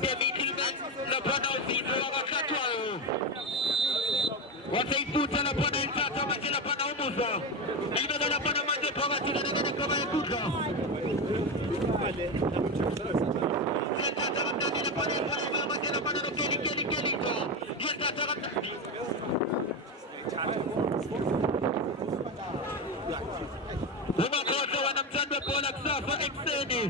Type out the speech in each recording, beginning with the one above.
Demi-Kilman, lapana usizo wakatwayo. Wataifuta lapana itata maji lapana umuza. Ilibega lapana maji kwa matina nengene kama yekuta. Yetata ramdani lapana yekwana maji lapana no keli to. Yetata ramdani. Umakosa wanamtandwe bola kusafa exteni.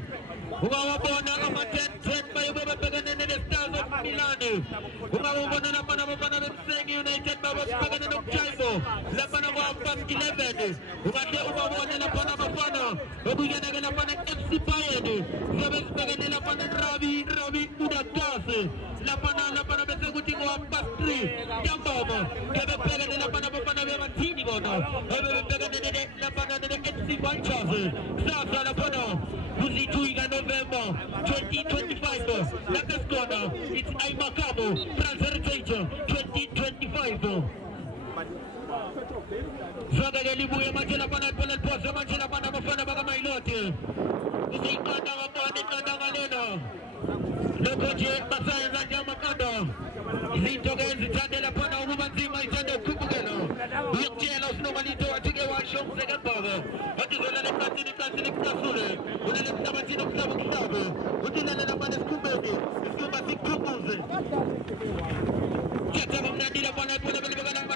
Umawabona ama 10 bayo babapagana na Stars of Milan. Umawabona na panabana Msengi United babapagana na Chaimbo. La panaba 11. Umawabona na panabana. Ubugana na pana FC Bayern. Babapagana na pana Ravi Budapest. La pana beseguti wa Pastri. Jambama. Babapagana na pana Tini gona. Babapagana na pana FC Manchester. Sasa la pana Kuzituiga November 2025. Next corner, it's Aimakamo, Transfer 2025. Zaga Galibu ya Majela Pana Posa Majela Pana Mafana Baga Mailote. Usikanda wapane kanda walena. Lokoje Masaya Zanja Makanda. Zintoga Zitande La Pana Umanzima Itande Kupugeno. Yukjelos no Malito Atige Washom Second Power. What is the Katini Kasule? When the Sabatino Club, Udina La Pana Scubedi, Scuba Kupuz. Jatam Nadila Pana Pana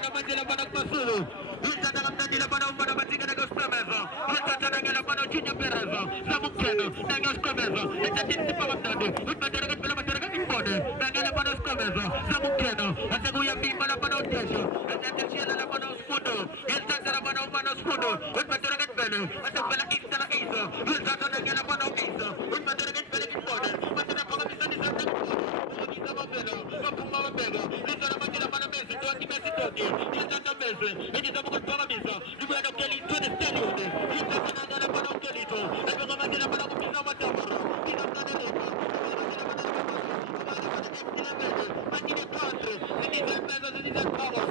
Majela Pana Pasulu. Jatam Nadila Pana Matica Gostameza. Jatam Pana Junior Pereza. Samukeno, Nagos Comeza. It's a Tipamadu. With Madara Pelamatara in Bode. Nagala Pana Scomeza. Samukeno. And the Guya Pimala Pana Tesho. And the Chela Pana Spudo. Yes, Tatarabana Pana Spudo. With Madara Bene. And the Pela Istana Isa. With Tataragana Pana Isa. With Madara Bene in Bode. Madara Pamisa is a Beno. Papa Beno. Listen to Madara Pana Messi. 20 Messi 30. He's not a Messi. It is a good Paramisa. You better tell it to the stadium. He's not a Pana Kelito. And the Madara Pana Pisa Matamara. He's not a Leka. And in the country, it is a method, it is a power.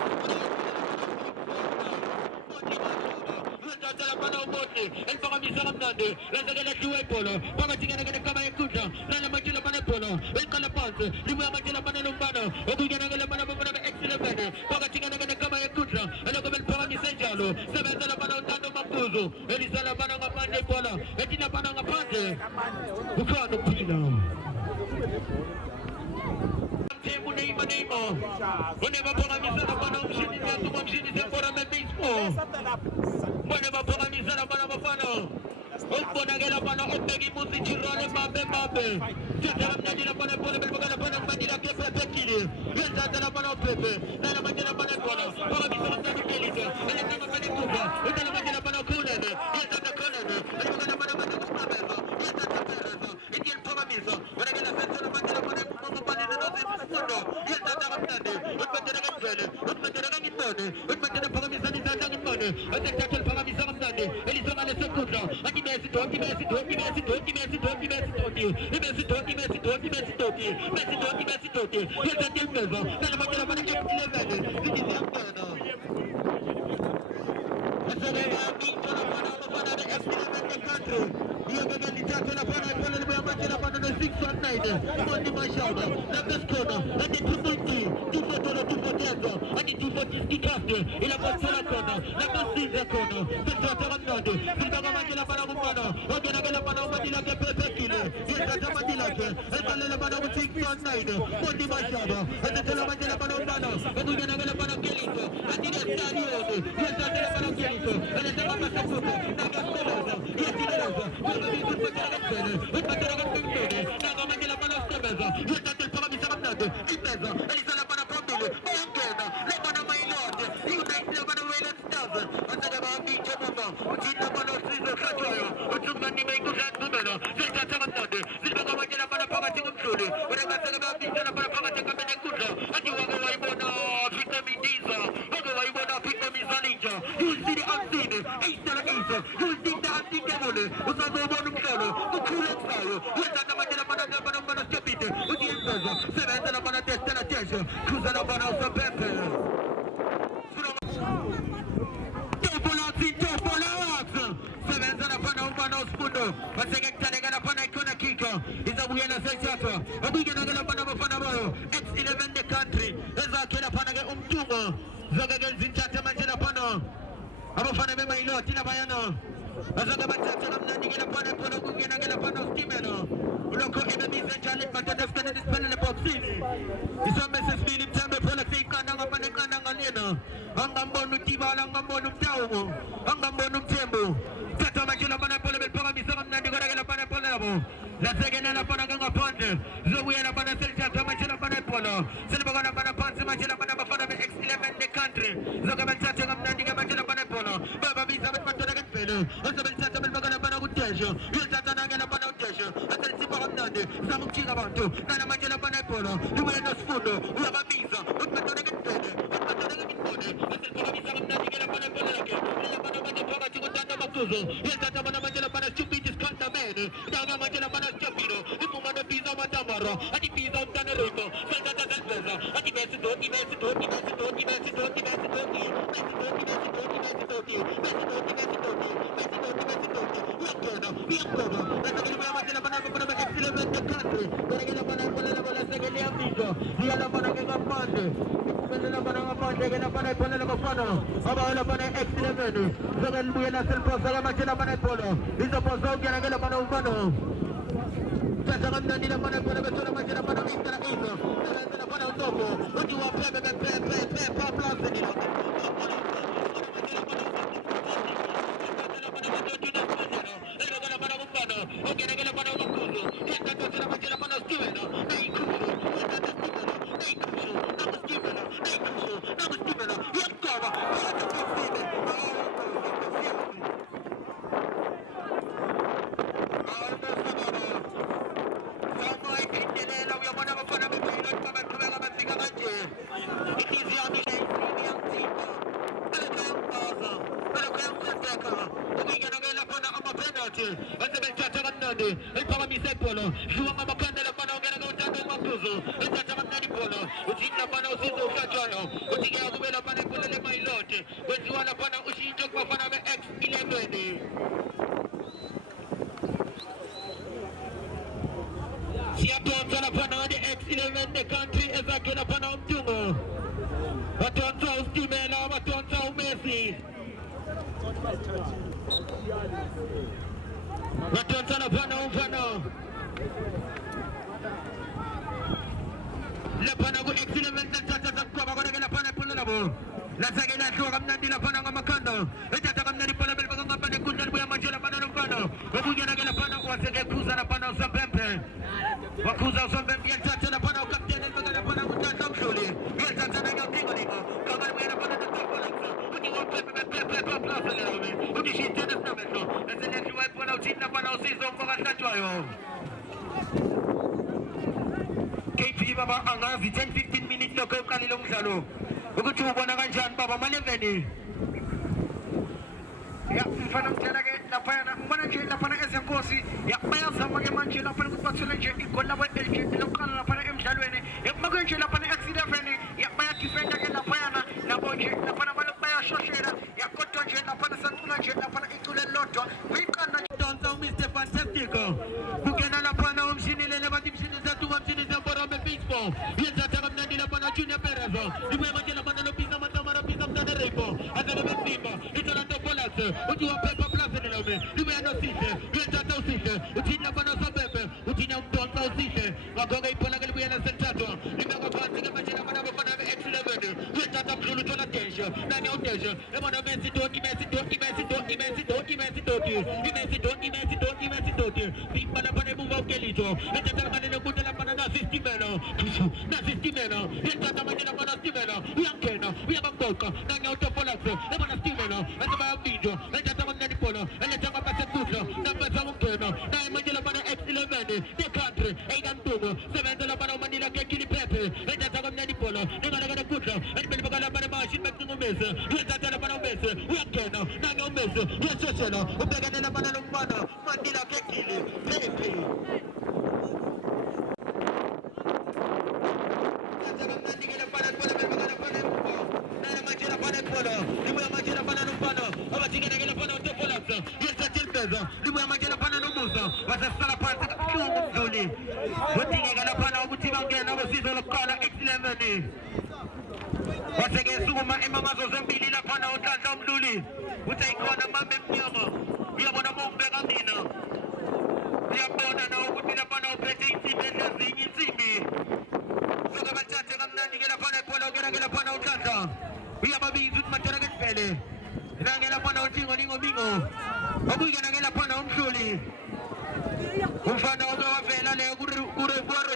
El Paramisa Ramnande, la Zagala Polo, Pamatina Kama Kuta, Nana Magilla Panapolo, El Calapanse, Lima Magilla Panalumbano, Obugana Panama Excellent, Pagatina Kama Kuta, and Open Paramisa Jalo, Savannah Panano Mapuzo, Elisala Panama Pande Pola, Etina Panama Pande, Bukano Pino. Whenever Paramisa Panam Shini is a Paramisa baseball. Whenever Paramisa Panamafano. Oponagela Pana Opegi Musichirone Mabe. Tataram Nadina Pana Pana Madina Kepe, Yatana Pana Pepe, Nana Madina Pana Pana, Paramisa Pelita, and the Nama Panikuba, with the Madina Pana Kulene, Yatana Kulene, and the Mana Pamela, Yatana Pereza, Indian Paramisa, when I get a sense of Madina Pana, Yatana Nade, with Madina Vene, with Madina Gitone, with Madina Paramisa is money, and the Tatal Paramisa Nade, Elizabeth Sekunda, and Messi, Buena Sensata, resort ila bayano. Azaga bachacha kamnandi kila pana polo kukena kila pana stimeno. Uloko enemies challenge matata skana dispel le boxini. Iso message Philip Chambe polo kanda ngapane kanda ngalena. Angambonu tibala angambonu mtaumo. Angambonu mtembo. Tata majula pana polo belpanga misaka mnandi kila pana polo labo. La segena la pana ganga ponte. Zoe la pana selcha majula pana polo. Selibagana pana panse majula pana bafana be X11 the country. Zoga bachacha kamnandi kila majula pana polo. Baba bisa betmatona pelo. Asabel tata belbagana pana utejo. Yul tata nagana pana utejo. Asal sipa kamnandi. Samu chiga bantu. Nana majula pana polo. Duwe no sfundo. Uaba bisa. Betmatona pelo. Betmatona pelo. Asal pana bisa kamnandi kila pana polo lake. Kila pana majula pana chukutanda makuzo. Yul tata pana majula pana stupidis kanta mene. Daga majula pana stupino. Imu mana bisa matamaro. Adi bisa utane rito. Saltata salpeza. Adi besi doti. X11 the country is a killer pan of Tungo. Watonza ustimela, watonza umesi. Watonza na pana umfano. La pana ku X11 na tata kwa kwa kila pana pula labo. La sagela tu kamnandi la pana ngamakando. Etata kamnandi pala bel baganga pana kundan buya majela pana umfano. Wabuja na kila pana wasege kuza na pana usabempe. Wakuza usabempe ya tata na pana ukapteni bagala pana utata mshuli. Ya tata na ngatingo niko. Kama buya pana na tata. Uti wa pepe leo. Uti shitena na meto. Ezele tuwa pana utinda pana usizo mboga tachwayo. KP baba angazi 10-15 minutes na kwa kanilong salo. Ukuchubo na kanjan baba maleveni. Ya mfano mtelage na pana mbona je na pana ese kosi ya baya sama ke manje na pana kutwasule je ikola wa LG lokana na pana mjalwene ya magonje na pana accident ya baya kifenda ke na pana na bonje na pana balo baya shoshera ya kotonje na pana santuna je na pana ikule loto wikana tonta Mr. Fantastic bukena na pana umshinile le bati mshini zatu mshini za borome baseball yeza takamna ndila pana Junior Perez iwe manje na pana lopiza matamara piza mtana repo azana bimba itana topolas uti wa pepa plaza nilome iwe ano site yeza ta usite uti na pana sobebe uti na mtonta usite wagonga ipona kalibu ya na sentato nimeko pansi kama jina pana pana X11 yeza ta mzulu tola tension nani au tension emana Messi toki pimba na pana muva ukelito yeza ta kana kuta na pana na sistimeno yeza ta majina pana stimeno yankena yabangoka nani au topolas emana stimeno azaba video yeza ta mana polo yeza ta pasa kuta na pasa mkeno na majina pana X11 the country aidan tungo seven la pana manila kekili pepe yeza ta mana polo ngana kana kuta eni bakala pana machine mekingo mesa yeza ta pana mesa yankena nani au mesa yeza sena ubega na pana lumbana manila kekili pepe Wasege suma imama zombili la pana utata mduli utaikona mambe mnyama uyabona mumbeka mina uyabona nawo ukuthi lapha uphethe insimbi ezinye insimbi soke bathathe kamnandi ke lapha ibhola ukena lapha uthanda uyababiza ukuthi matera ngempele nange lapha uthingo ningomingo okuyena ke lapha umhluli umfana wavela le kure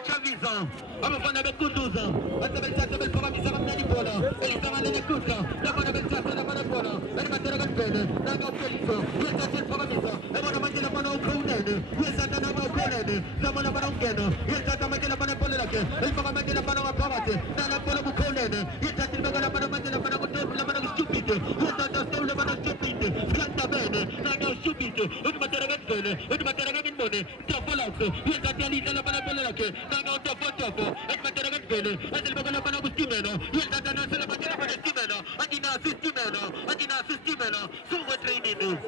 Chaviza abafana bekunduza basebenzisa beliphakamisa kamnandi ibhola elisangane nekudla lapha belithatha lapha ibhola elimatera ngempele nange uphelisa uyathatha eliphakamisa ebona manje lapha ukhonene uyathatha naba ukhonene zamona bana ungena uyathatha manje lapha ibhola lakhe elifaka manje lapha ngaphakathi nalapha ukhonene uyathatha libeka lapha manje lapha kutofu lapha stupid uyathatha stop lapha stupid kantabene nange stupid umatera ngempele umatera ngempele tafolax uyathatha alisa lapha ibhola lakhe nange utafotafo umatera ngempele azilibeka lapha kustimela uyathatha nasela manje lapha stimela adina systemela suwe training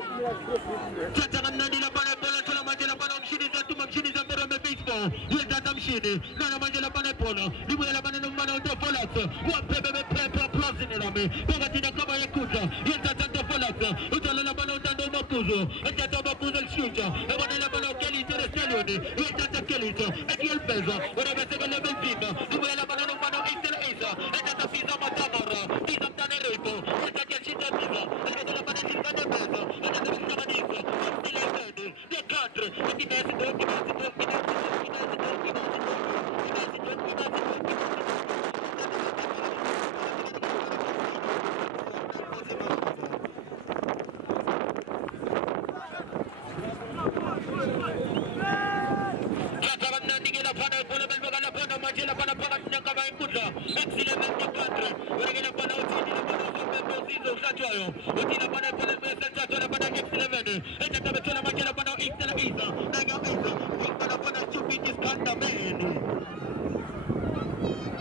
tata kamnandi lapha ibhola thola manje lapha umshini zatuma umshini zampera baseball uyathatha umshini nana manje lapha ibhola libuye lapha nomfana utafolax waphebe bephepha plus nami bekathina kaba yakudla uyathatha utafolax uthola lapha utando umabuzo uthatha umabuzo elishintsha ebona lapha ukelita reselioni uyathatha kelita ekuyelibeza wena bese ke level phinda libuye lapha nomfana Excel Acer ethatha fiza matamara fiza mtane repo ethatha shintsha fiza ethatha lapha nizikade beza ethatha besihlanganisa isilekede the country ekinesi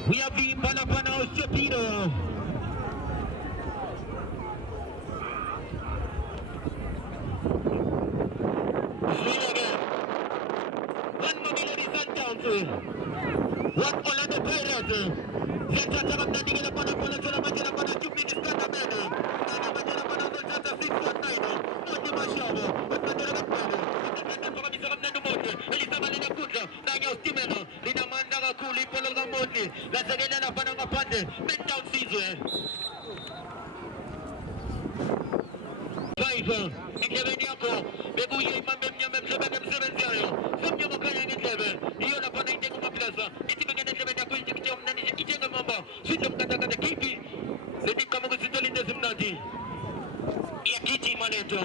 we have been Palapana Stupino. One Mobility Sundowns. One Orlando Pirates. Yatata kamnandi ke lapha ibhola thola manje lapha stupid Scandamene. Nana manje lapha uthatha 619. Manje mashabo. Bathatha kampela. Uthatha kamisa kamnandi umonde. Elisabale nekudla. Nanye ustimela. Linamanda kakhulu ibhola kaMondi. Lasekela lapha ngaphandle. Midtown sizwe. Endlebeni yakho bekuye imambe emnyama emhlabeni emsebenzi yayo somnyama khanya ngendlebe iyo lapha into kumaplaza ithi bengena endlebeni yakho into omnandi ite ngemamba sithi mkatakata kipi lethi qhamuka izinto linto ezimnandi iyagijima lento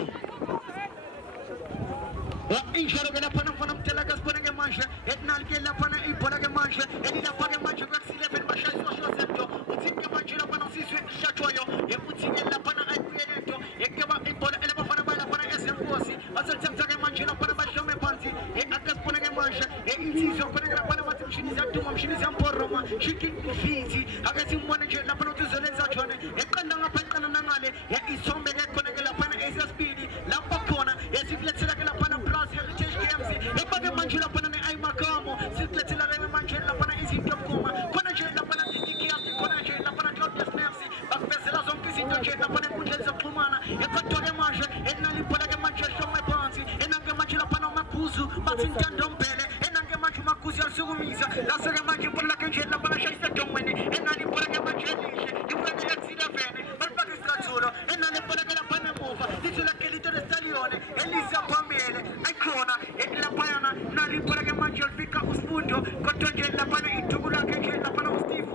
injalo ke lapha nafana mtela kasibone ke manje etnal ke lapha ibhola ke manje elilapha ke manje ku11 bashayisa shosento uthi ke manje lapha nosizwe shathoyo ekuthi ke lapha ayibuyele into ekeba ibhola elabafana balapha esenkosi asethatha ke manje lapha bahlome phansi akasibone ke manje insizwe khona ke lapha bathi mshini ziyaduma mshini ziyamporoma chicken feet akathi umbone nje lapha nokuzolenza jone eqanda ngapha eqanda nangale isombe ke khona ke lapha esespeed lapha khona esikulethela ke lapha Heritage Games ebake manje lapha neAyimakamo sikulethela le manje lapha izinto kuma khona nje lapha isikiyasi khona nje lapha Claudius Snaps bakuvezela zonke izinto nje lapha enkundleni zokuxhumana eqhathwa ke manje enali ibhola ke manje shome phansi enange manje lapha nomabhuzu bathi Ntando Mbele enange manje umaguzi yasukumisa lase ke manje ibhola ke nje lapha shayisa Dongweni enali ibhola ke manje elishe ibhola ke X11 balibaka istrathuro enali ibhola ke lapha nemuva lithola ke lito Stadione Elisa Phambele khona elaphana nali ibhola ke manje lifika uSifundo kodwa nje lapha ithuku lakhe nje lapha uSteve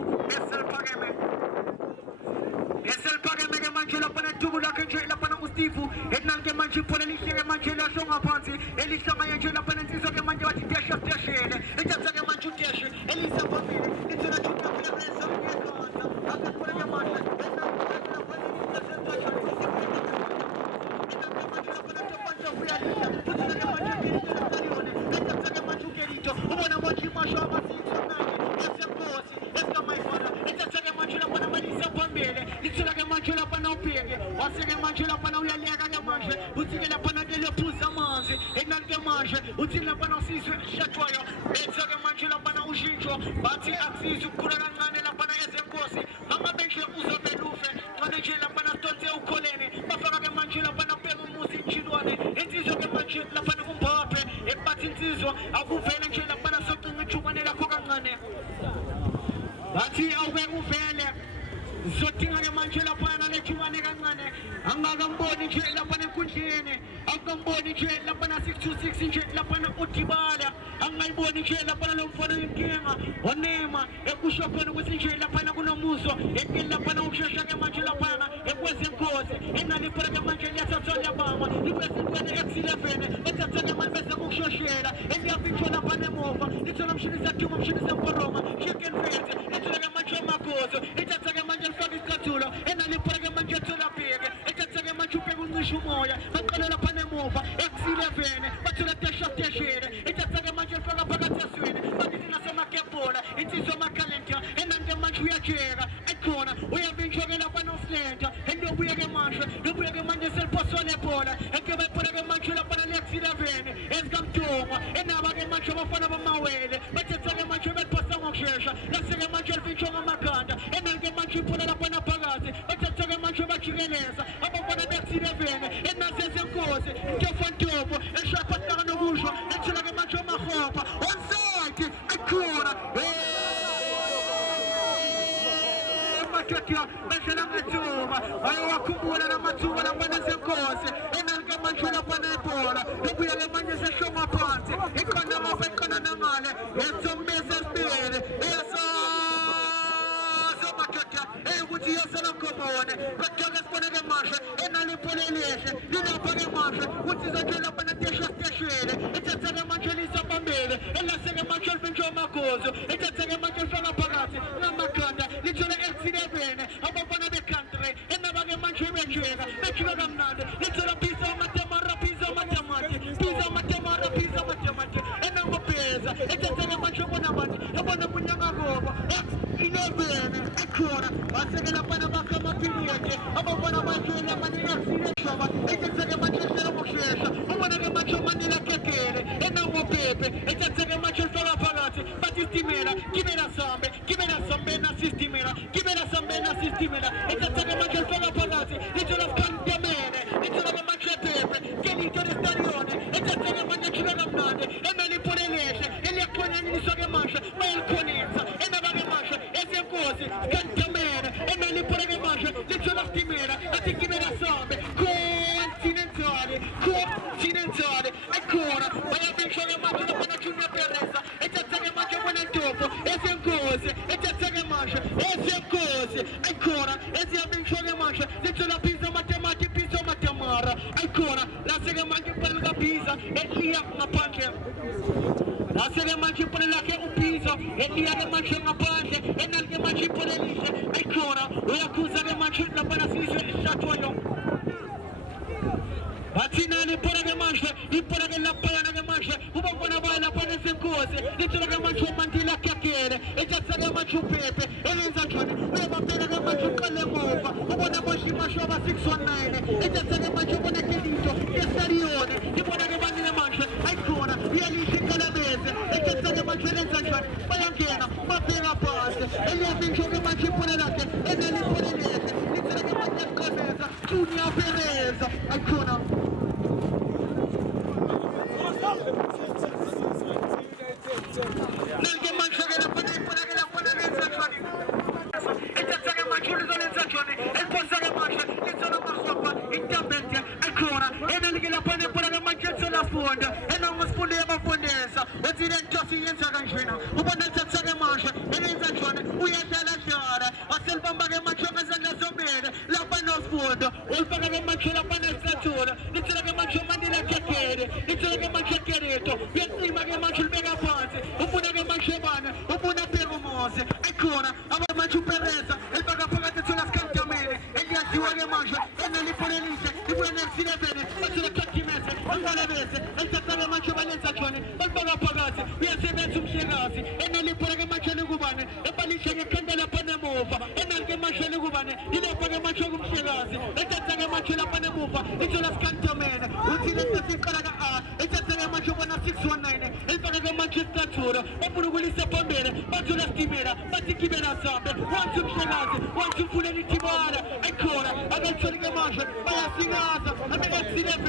Eselphakeme ke manje lapha ithuku lakhe nje lapha uSteve enali ke manje ibhola lihle ke manje lasho ngaphansi elihlanganye nje lapha insizwa ke manje bathi Desha Deshele ethatha ke manje uDeshe Elisa Phambili ithona juka phela resonke akubona ke manje ubona manje masho amasizwe manje esenkosi esikamayifana ethatheke manje lapha namalisa phambili lithola ke manje lapha nawubheke waseke manje lapha uyaleka ke manje uthi ke lapha nakelephuza amanzi enali ke manje uthi lapha nasizwe shathwayo ethake manje lapha ushintsho bathi akusizwe ukukhula kancane lapha esenkosi ngabe nje uzobelufe bafana nje lapha nasitotse ukholene bafaka ke manje lapha napeka umuzi inchilwane insizwa ke manje lapha kumpaphe ebathi insizwa akuvele nje lapha nasocinga ijubane lakho kancane bathi awube uvele zodinga ke manje lapha nalejubane kancane angakamboni nje lapha enkundleni akamboni nje lapha na 626 nje lapha udibala angayiboni nje lapha lo mfana inkinga onema ekusho khona ukuthi nje lapha kunomuso ekini lapha ukushesha ke manje lapha ekwezenkosi enalipha ke manje liyathatha labama ibesintwana X11 ethatha ke manje bese ukushoshela eliyaphintsha lapha nemofa lithola umshini sathuma umshini semporoma chicken feet lithola ke manje amagozo ethatha ke manje lifaka isicathulo enalipha ke manje thola bheke ethatha ke manje ubheka uncisha umoya baqala lapha nemofa X11 bathola teshashele ethatha ke manje lifaka phakathi eswini bathi nasemakebhola insizwa amakhalenda enanke manje uyajeka ekhona uyabinjwa ke lapha noslenta endobuye ke manje lobuye ke manje seliphoso lebhola ekebe phela ke manje lapha X11 ezikamthoma enaba ke manje abafana bamawele bathetha ke manje bephosa ngokushesha lase ke manje livinjwa ngamakhanda enanke manje iphola lapha naphakathi bathetha ke manje bajikeleza abafana X11 enasezenkosi ntofontopo eshapha saka nokusho ethula ke manje amahopa onside ekhona Matya beshela mathuba ayowakhumbula namathuba labanezenkosi enalike manje lapha nebhola lobuya ke manje seshoma phansi ikhona ngoba ikhona namale ethombese sibili matya ukuthi yesela khomone kodwa ke sibone ke manje enalipholeleshe linapha ke manje ukuthi zonke lapha nateshashele ethatha ke manje lisabambele elase ke manje livinjwa amagozo ethatha ke manje lifaka phakathi ngamakhanda lithola X11 abafana be-country enaba ke manje bejeka bejika kamnandi lithola pizza amatemara pizza amatamati pizza amatemara pizza amatamati enangobheza ethatha ke manje ubona abantu abona bunyakakobo X11 ekhona baseke lapha nabakha amaphiliyeke abafana banje lapha ne-X11 ethatha ke manje hlelo ngokushesha ubona ke manje umanila kekele enangobhebhe ethatha ke manje lifaka phakathi bathi istimela gibela sambe na sistimela gibela sambe na sistimela ethatha ke manje lifaka phakathi lithola sikantemene lithola ke manje bhebhe kelito lestadione ethatha ke manje chika kamnandi enalipholeleshe eliyaxhonyaniswa ke manje bayilikhonisa enaba ke manje ezenkosi sikantemene enaliphola ke manje lithola stimela athi gibela sambe continentale ancora bayabisho ke manje lapha Junior Pereza ethatha ke manje bona ntopo ezenkosi ethatha ke manje ezenkosi ancora eziyabisho ke manje lithola pizza matemara ancora lase ke manje phela pizza eliya ngaphandle lase ke manje phela ke upizza eliya ke manje ngaphandle enalike manje phela lishe ancora uyakhuza ke manje lapha nasizwe ishathoyo Batina ni pora ke manje ipora ke lapha yana ke manje ubabona ba lapha nesenkosi lithola ke manje umantila kyakere ethatha ke manje upepe elenza njani uyababheka ke manje uqale ngoba ubona boshi mashoba 619 ethatha ke manje ubona kelito yestadione ibona ke bani ke manje ayikhona uyalishikala bese ethatha ke manje elenza njani bayangena babheka phansi eliyafinjwa ke manje ipora lakhe enelipholeleshe lithola ke manje Pereza Junior Pereza ayikhona Nalike manje ke lapha ipona ke lapha lenza njani ethatha ke manje lenza njani eliphosa ke manje lithola amahopa intambente ayikhona enalike lapha ipona ke manje lithola funda enangosifunde yabafundisa uthi le nto siyenza kanjena ubona ethatha ke manje elenza njani uyadlala aselibamba ke manje ngezandla zombili lapha nosifunda ulifaka ke manje lapha nesicathulo lithola ke manje umandila kekele lithola ke manje kereto uyacima ke manje libeka phansi ufuna ke manje bana ufuna phela umuzi ayikhona abamanje upereza elibaka phakathi thola sikantamene eliyaziwa ke manje enelipholelise libuye ne-X11 bathola kakimese angalebese elithatha ke manje balenza jone balibaka phakathi uyasebenza umhlekazi eneliphola ke manje likubane ebalishe ngekhanda lapha nemuva enalike manje likubane ilapha ke manje kumhlekazi ethatha ke manje lapha nemuva lithola sikantamene uthi lento siqala ka ethatha ke manje ubona 619 elifaka ke manje isicathulo bafuna ukulisa phambili bathola sitimela bathi gibela sambe wathi umhlekazi wathi ufuna litibala ayikhona manje bayasikaza ame-X11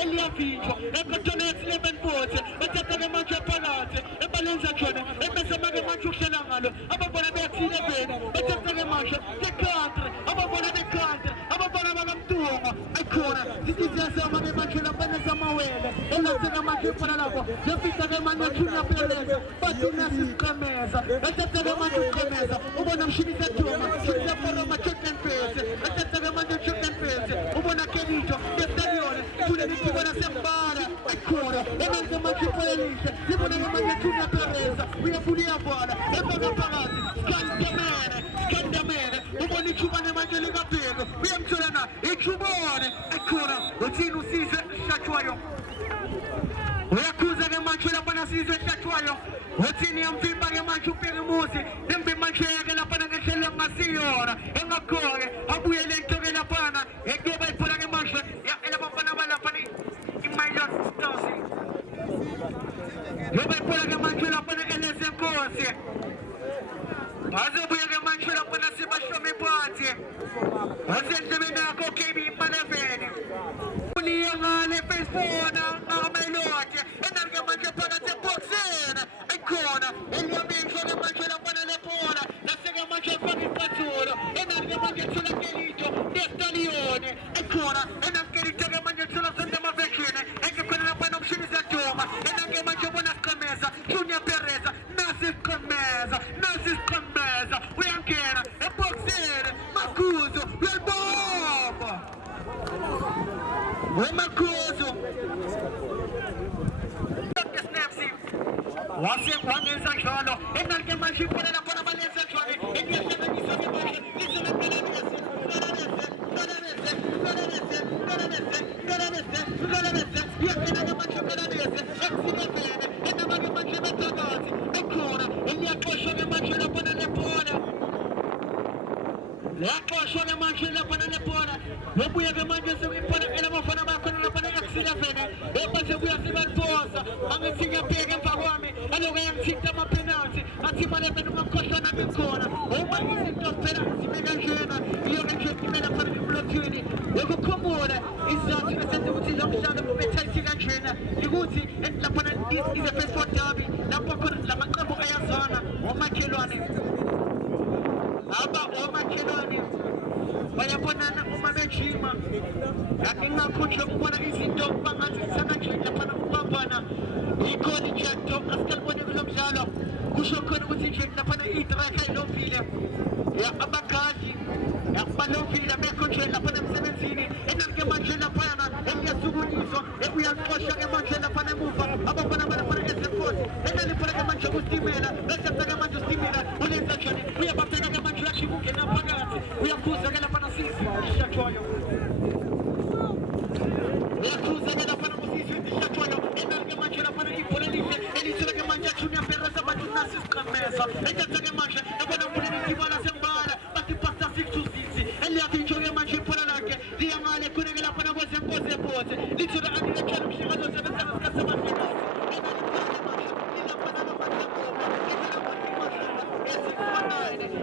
eliyavinjwa ekhothona X11 bothi bethatha-ke manje ephakathi ebalenza khona ebesema-ke manje ukuhlela ngalo ababona be-X11 bethatha-ke manje the-country ababona be-country ababona bakamtunga ayikhona zitiziyasema-ke manje lapha nezamawele elaseka manje ifana lapho zefika-ke manje Junior Perez bathi nasisiqemeza bethatha-ke manje uqemeza ubona mshini sethuma siyaforoma Jordan Pete bethatha-ke manje Jordan Pete ubona Kelito estadione kule nikibona sembara ayikhona emanze manje ipolise libona-ke manje Junior Perez uyabulia bwana efaka phakathi skandamene ubona ichubane manje likabheko uyamthola na ichubone ayikhona uthini usize Hlatshwayo uyakhuza-ke manje lapha nasizwe Hlatshwayo uthini yamfimba-ke manje ubheke umuzi imbi manje yake laphana ngehlelo engasiyona engakho-ke abuyele into-ke laphana ekuyoba iphula-ke manje elabafana balaphana i-Milan Stars yoba iphula-ke manje laphana elezenkosi azobuye-ke manje laphana sibashome phansi asendlebeni yakho KB Maleveni uliye ngale fesifona ngamelodi enalike manje phakathi eboxini ayikhona eliyabishwa-ke manje laphana lebhola naseke manje efaka ipathulo enalike manje thula Kelito nestadiyoni ayikhona enalkelito-ke manje thula sendemavekini engekhona laphana umshini zeduma enalike manje ubona siqemeza Junior Perez nasisiqemeza uyangena eboxini Makhuzu uyalibamba weMakhuzu wangenza njalo enalike manje ibhola laphana balenza njalo engiyahlanganiswa-ke manje uyangena-ke manje Melanese X11 enaba-ke manje bephakathi ekhona eliyaxoshwa-ke manje laphana lebhola liyaxoshwa-ke manje laphana lebhola lobuye-ke manje sekuyibhola elabafana bakhona laphana X11 ebase kuyasibaliposa angithi ngiyabheka emva kwami aloku ayangithinta ama-penalty athi Maleveni ungakhohlana-ke khona uma izinto phela zime kanjena iyo-ke nje imela phana emlothweni yokukhumbula isizathu esenza ukuthi lo mdlalo ube tight kanjena yikuthi laphana is a first four derby lapho khona la maqembu ayazwana omakhelwane omakhelwane bayabonana uma bejima ngingakho nje ukubona izinto bangathi zisananje laphana ukubambana yikhona nje nto asikalibone kulo mdlalo kusho khona ukuthi nje laphana idraka ilovile abagadi balovile bekho nje laphana emsebenzini enalike manje laphana eliyasukunyiswa uyaxosha-ke manje laphana emuva abafana balaphana ezenkosi enaliphana-ke manje kustimela besefeke manje ustimela ulenza njani uyababheka-ke manje uyajima ungena phakathi uyakhuza-ke laphana sizi Hlatshwayo uyakhuza-ke laphana kusizwe Hlatshwayo enalike manje laphana ibhola elihle elithela-ke manje Junior Perez abathi nasisiqemeza etatha-ke manje ebona mbuleni itibala sembala bathi pasta 6-6 eliyavinjwa-ke manje ibhola lakhe liyangale khona-ke laphana kwezenkosi ebhothi lithela anilekela umhlekazi osebenzana sikhathi sabadlekazi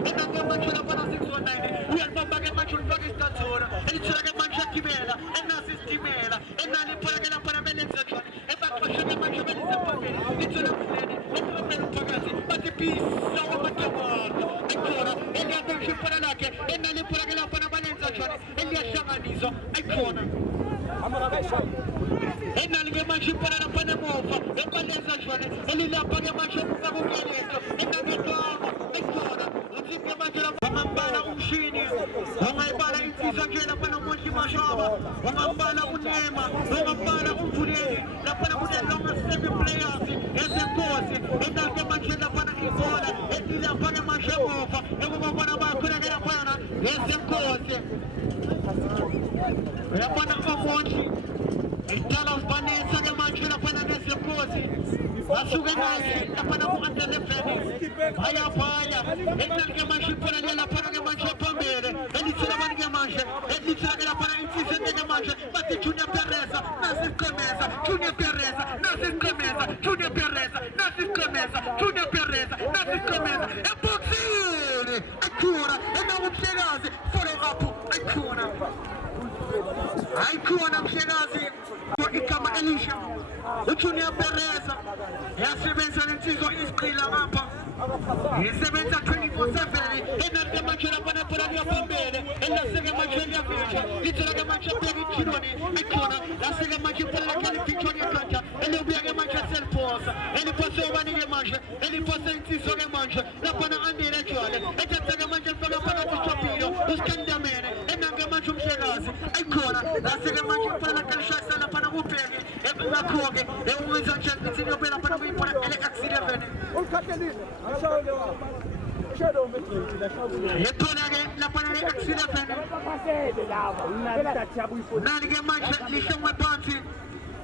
enake manje laphana 619 uyalibamba-ke manje ulifaka istathola elithela-ke manje agibela enasisitimela enaliphona-ke laphana belenza njani ebaxosha-ke manje belisepambili lithela mhleni etrapeni phakathi bathi pisa wamadamana ayikhona eliyavinjwa ibhola lakhe enaliphona-ke laphana balenza njani eliyahlanganiswa ayikhona enalike manje ibhola laphana emuva ebalenza njani elilapha-ke manje emuva kukelento enaketwama ayikhona uthi-ke manje wangambala umshini wangayibala insizwa nje laphana umonti mashaba wangambala unema wangambala umvuleli laphana kune-longest serving players ezenkosi enalike manje laphana ibhola elilapha-ke manje emuva ekubabona bakhona-ke laphana ezenkosi uyabona omonti idala usibanisa-ke manje laphana nezenkosi asuke naye laphana ku-under-11 bayabhaya enalike manje ibhola liyalaphana-ke manje phambili elithela-ke manje elithela-ke laphana insizeni-ke manje bathi Junior Perez nasisiqemeza Junior Perez nasisiqemeza Junior Perez nasisiqemeza Junior Perez nasisiqemeza eboxini ayikhona enawo umhlekazi follow up ayikhona haikuona mshengazi igama Elisha uJunior Perez yasebenza lensizwa isiqhila ngapha isebenza 24/7 enalike manje lapha nephola liyaphambene elaseke manje liyafisha lithola manje bheka ikhiloni ekhona laseke manje iphola lakhe liphichoni ekhanda elibuya ke manje selphosa eliphose ubanike manje eliphose insizwa ke manje lapha na andile jwale ethatheke manje lifaka phakathi ichopilo uskandamene enange manje umhlekazi ekhona laseke manje iphola lakhe lishayisa lapha na kubheki ngakho-ke ewenza nje lithi liyobe lapha na kuyiphola ele-X11 yekhona-ke lapha ele-X11 nali-ke manje lihlongwe phansi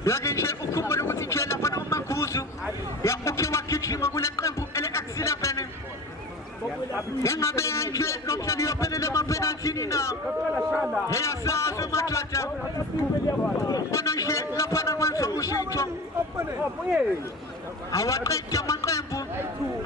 yake nje ukhumbule ukuthi nje lapha uMaguzu yakukhe wagijima kule qembu ele-X11 engabe nje nomhlali yophelele emapenalthini na eyasazi uMathata bona nje lapha kwenza ushintsho awaqeda amaqembu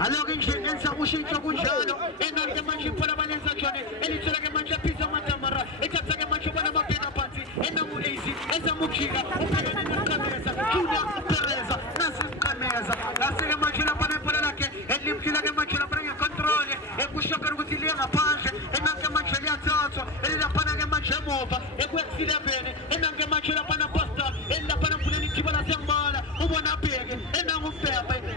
aloke nje enza ushintsho kunjalo enake manje iphola balenza jone elithola-ke manje aphiza amadamara ethatha-ke manje ubona amabheka phansi enamu-AC ezamujika ubhekane nesiqameza Junior Perez nasi isiqameza lase-ke manje lapha nephola lakhe elimkhila-ke manje lapha ngecontrol ekushokela ukuthi liye ngaphandle enake manje liyathathwa elilaphana-ke manje emuva eku-X11 enake manje lapha napasta elilapha namfunela ithiba lasengibala ubona abheke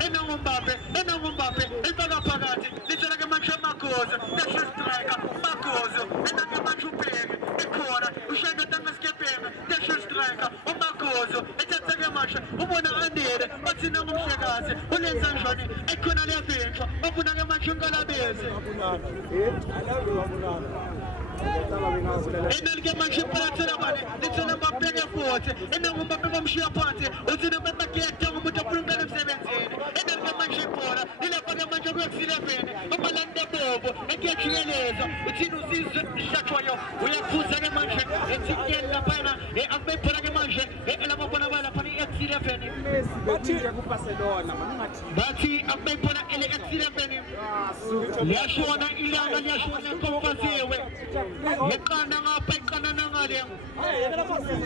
enangumbape elifaka phakathi lithola-ke manje Maguzu lesho striker Maguzu enake manje ubheke ekhona ushangatangasikebheke lesho striker uMaguzu ethatha-ke manje ubona andile bathi nangumhlekazi ulenza njani ekhona liyavinjwa ubona-ke manje unkalabezi enalike manje iphalathola bane lithola mbabheke futhi enangumbape bamshiya phansi uthina babageda ngumuntu ofuna ukala emsebenzini enalike manje ibhola lilapha-ke manje ku-X11 amalanda bobo ekiyajikeleza uthina usizwe ishatshwayo uyaphuza-ke manje ethikeni laphana akube ibhola-ke manje elababona balaphana i-X11 bathi akube ibhola ele-X11 liyashona ilanga liyashona komfaziwe iqanda ngapha iqanda nangale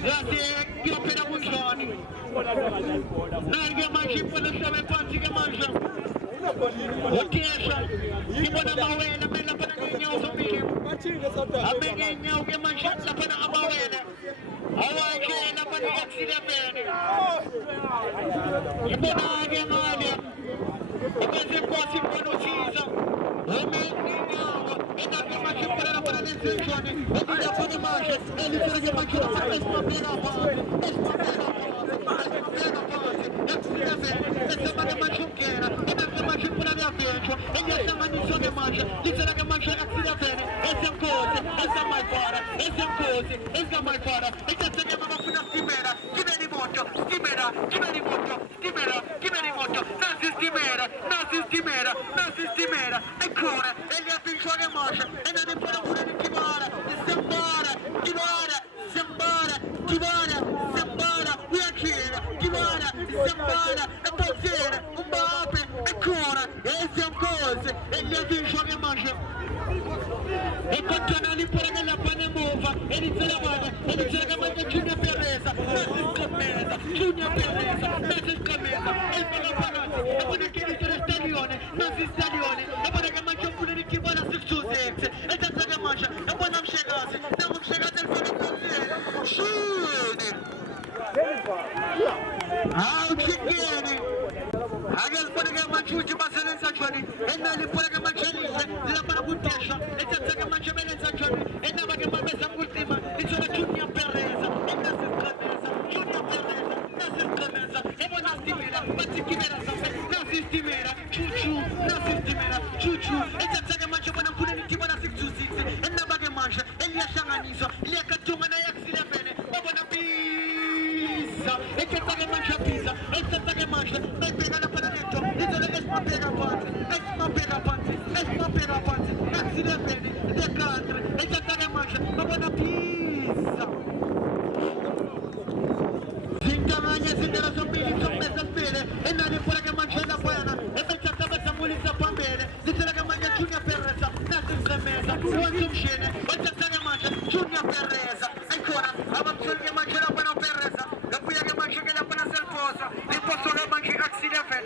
yathi kuyophela kunjani nali-ke manje iphola ehlabe phansi-ke manje utesha ibona amawele amele laphana ngey'nyawo zombili abeke iy'nyawo-ke manje laphana amawele awanje laphana i-X11 ibona-ke ngale ibenza inkosi ibona uthiza omenginyawo enake manje iphola laphana lensejoni elilaphana manje elitholeke manje esimabheka phansi esamake manje ukungena enake manje iphola liyavinjwa eliyahlanganiswa-ke manje litholake manje i-X11 esenkosi esamayifara esenkosi esamayifara ethatheke babafuna stimela gibeni moto stimela gibeni moto stimela gibeni moto nasi stimela ekhona eliyavinjwa-ke manje enaniphola mfuna nikibala Sembara uyajika Sembara ephosela uMbappe ekhona esemkosi eliyavinjwa-ke manje ekhothana liphola-ke lapha nemuva elithola bana elithola-ke manje Junior Perez nasi isiqameza Junior Perez nasi isiqameza efaka phakathi abonekilito lestadione nasi istadione abona-ke manje umfunela ikibala 626 ethatha-ke manje ebona mshekazi nangumshekazi elifana ekhosini shini hawu chikeni ake ziboneke manje ukuthi basebenza njani enali iphola-ke manje elihle lilaphana kutesha ethatha-ke manje belenza njani enaba-ke mabeza kulima lithola Junior Perez enasisiqameza Junior Perez nasisiqameza ebona stimela bathi gibela zambe nasistimela chuchu nasistimela chuchu ethatha-ke manje bona mfunela itibona 626 enaba-ke manje eliyahlanganiswa liyakathunga na-X11 babona pisa ethatha-ke manje pisa ethatha-ke manje bayibheka laphana lento lithola esimabheka phansi X11 the country ethatha-ke manje babona pisa zintanganye zindlela zombili zomeza sibili enali iphola-ke manje laphana ebethatha bezamulisa phambili lithola-ke manje Junior Perez nasi isiqameza wenza umshini ethatha-ke manje Junior Perez ekhona manche che mangia la pana peresa, la poi che mangia che la pana selfosa, il posto che mangia axilefel.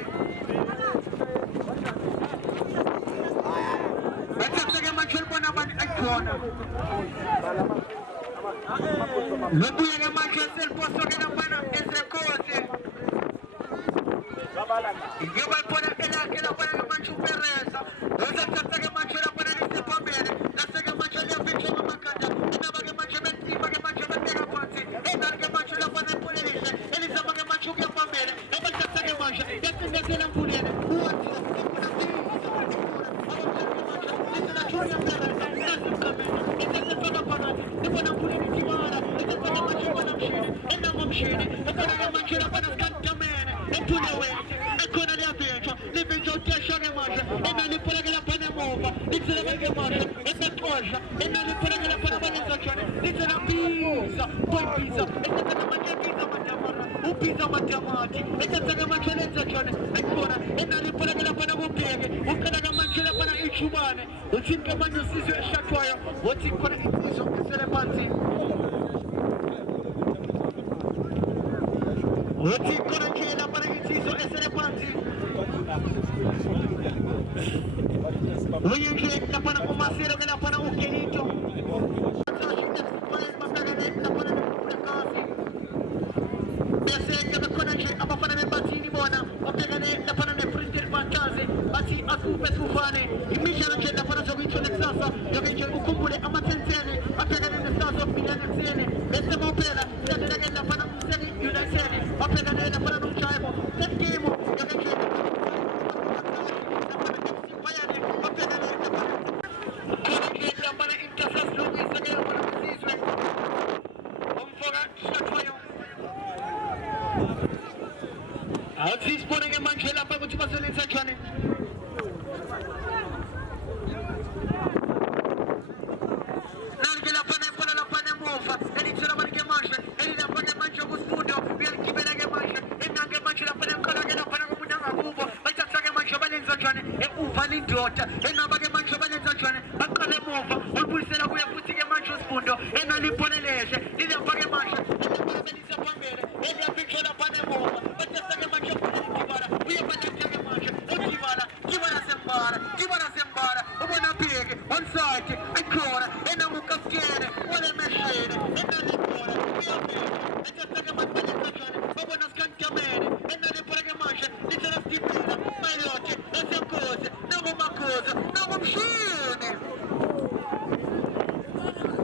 E certo che mangia il buona buona. La poi che mangia il posto che la pana è selfosa. Io vai pure e la che la pana che mangia peresa, lo certo che mangia la pana che si fa bene, la che mangia gli avvicini ma manca. Pizza mangiamati, e senza che mangia l'enzazione, ancora, e non è pure che la panna con pieghe, un cara che mangia la panna in ciumane, un sin che mangia il siso e sciacquaio, un sin con il siso e se le panzi. Un sin con anche la panna in siso e se le panzi. Voglio che la panna con massero che la panna un chielito. Ascolta stufane, invece non c'è da fare servizio nel sasso, io che c'è un comune a Mazzenziene, a piegare nel sasso, a pigliare insieme, e stiamo opera, stiamo che la fanno insieme, io da insieme, a piegare la fanno non c'aimo, se schemo, io che c'è la fanno che si impaiane, a piegare la fanno, come che la fanno in casa sluvista che la fanno così, un foga, sciacquaio. Oggi spone che mangia la fanno, ci passa l'insazione. E non va che mangia penalizzazione, ancora le muova, un pulsera qui a tutti che mangia un spunto, e non li pone lese, li fa che mangia, e le pone benissimo a bere, e li appiccia la pane muova, ma testa che mangia un po' di vara, qui è penalizia che mangia, e chi va a sembara, un buona pieghe, un site, ancora, e non un caffiere, vuole mescere, e non li pone, qui a bere, e testa che mangia penalizzazione, ma buona scantiamene, e non li pone che mangia, li c'è la stipena, ma i lotti, e se cose, non uscire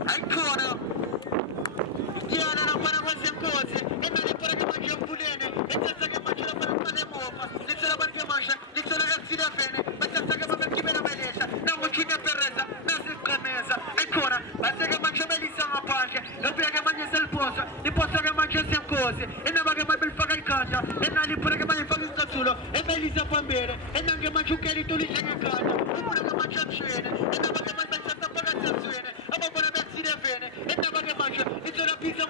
ancora chiara la panna queste cose e non è pure che mangia un pulene e senza che mangia la panna di muova e se la panna che mangia e se la ragazzi da bene ma senza che mangia chi me la melessa non cucina per resa non si scamesa ancora ma se che mangia melissa la pace non prima che mangia se il posto il posto che mangia se cose e non va che mangia il faga il canta e non è pure che mangia il faga il cazzulo e melissa fa bere e non che mangia un chiarito lì c'è che canta oppure che mangia il cene e non va che mangia senza pagazione a ma buona pezzi di bene e non va che mangia e c'è la pizza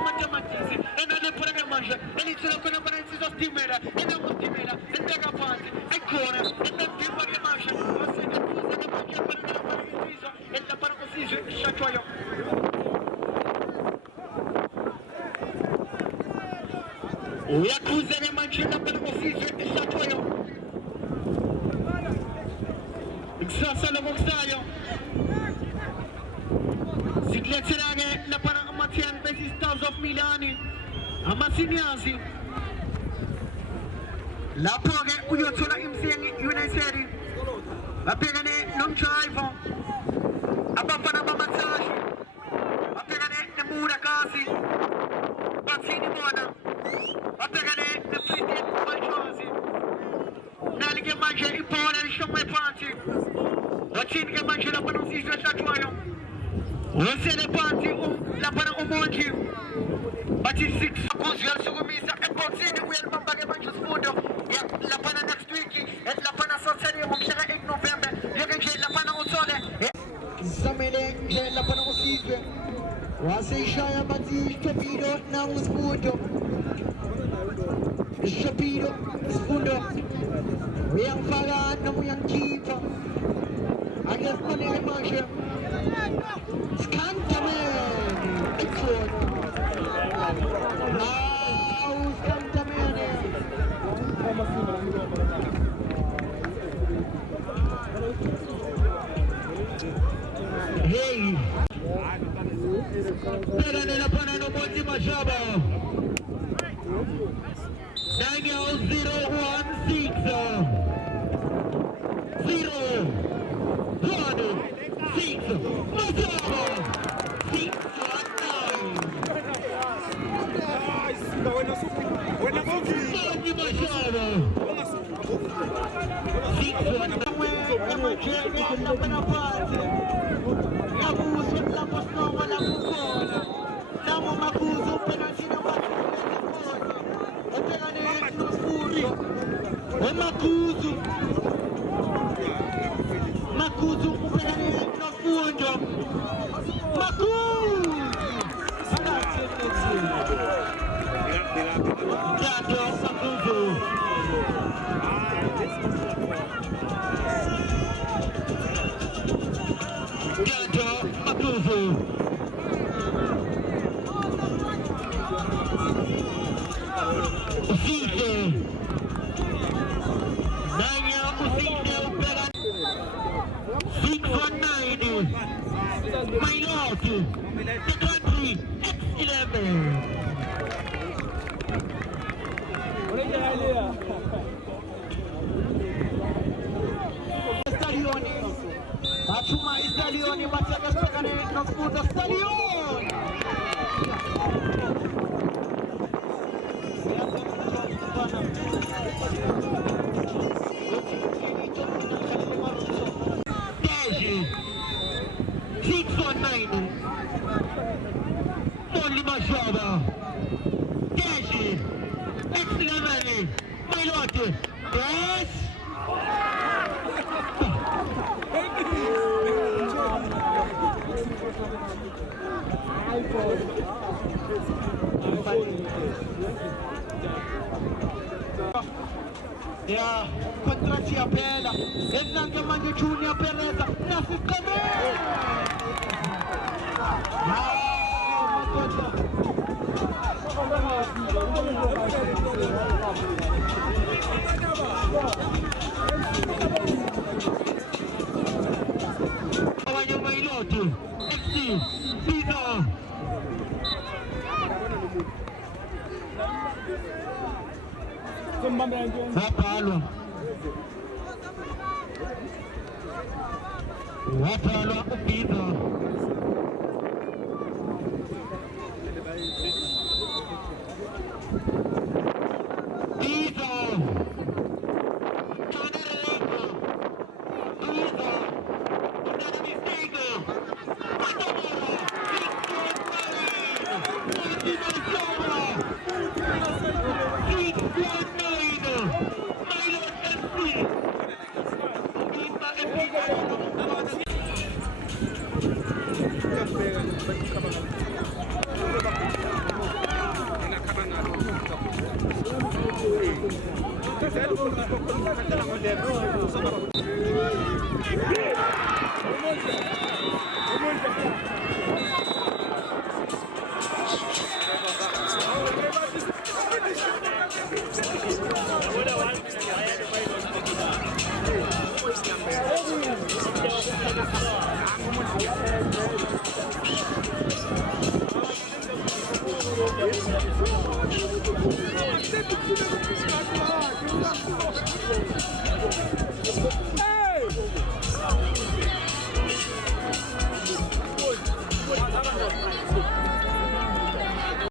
mangia mantisi e non è pure che mangia e inizia la cosa per inizio stimera e non stimera e pega avanti e cuore e non firma che mangia ma se che cosa che mangia per che la fare il viso e la fare così sciacquaio. O accusa che mangia la fare così sciacquaio. Xasa la boxaio. Siglezerage la pana amatian pesi Stars of Milani. Amasiniasi. La pore uyotola imsiengi United. La pegane non c'aivo. Abapana bamasashi. La pegane ne mura kasi. Bazzini buona. La pegane ne fritti malciosi. Nali che mangia il pone risciamo i panti. La cin che mangia la pana si sua sciacquaio. Non se ne panti la pana umongi. Bati six così al suo commissa e bozzini qui al bamba che mangia sfondo. La pana next week e la pana sozzania un chiara in novembre. Io che c'è la pana un sole. Samele c'è la pana un sisve. Wase shaya bati stopiro na un sfondo. Stopiro sfondo. Yang fara na yang kifa. Agas mane ay mangia. Scantaman. Excellent. Pegando na pana no Monte Machaba. 9-0-1-6 0-1-6 Machaba 6-1-9 Monte Machaba 6-1-9 Makuzu upelani no fundo Makuzu Jato Makuzu Jato Makuzu Usite Nanya Usite upelani 6-1-9 My Lord The country X11 Stadioni Batuma Stadioni Bataka Stadioni Nakuta Stadioni Deji 6-1-9 Monte Machaba Deji X11 My Lord Yes Yeah, contracia bella, e anche Magno Junior Pereza, Nassi Kame! Awanyo Mailoto, FC, Pizza! Wapalwa Upita Pizza Tanereko Pizza Tanereko Thank you.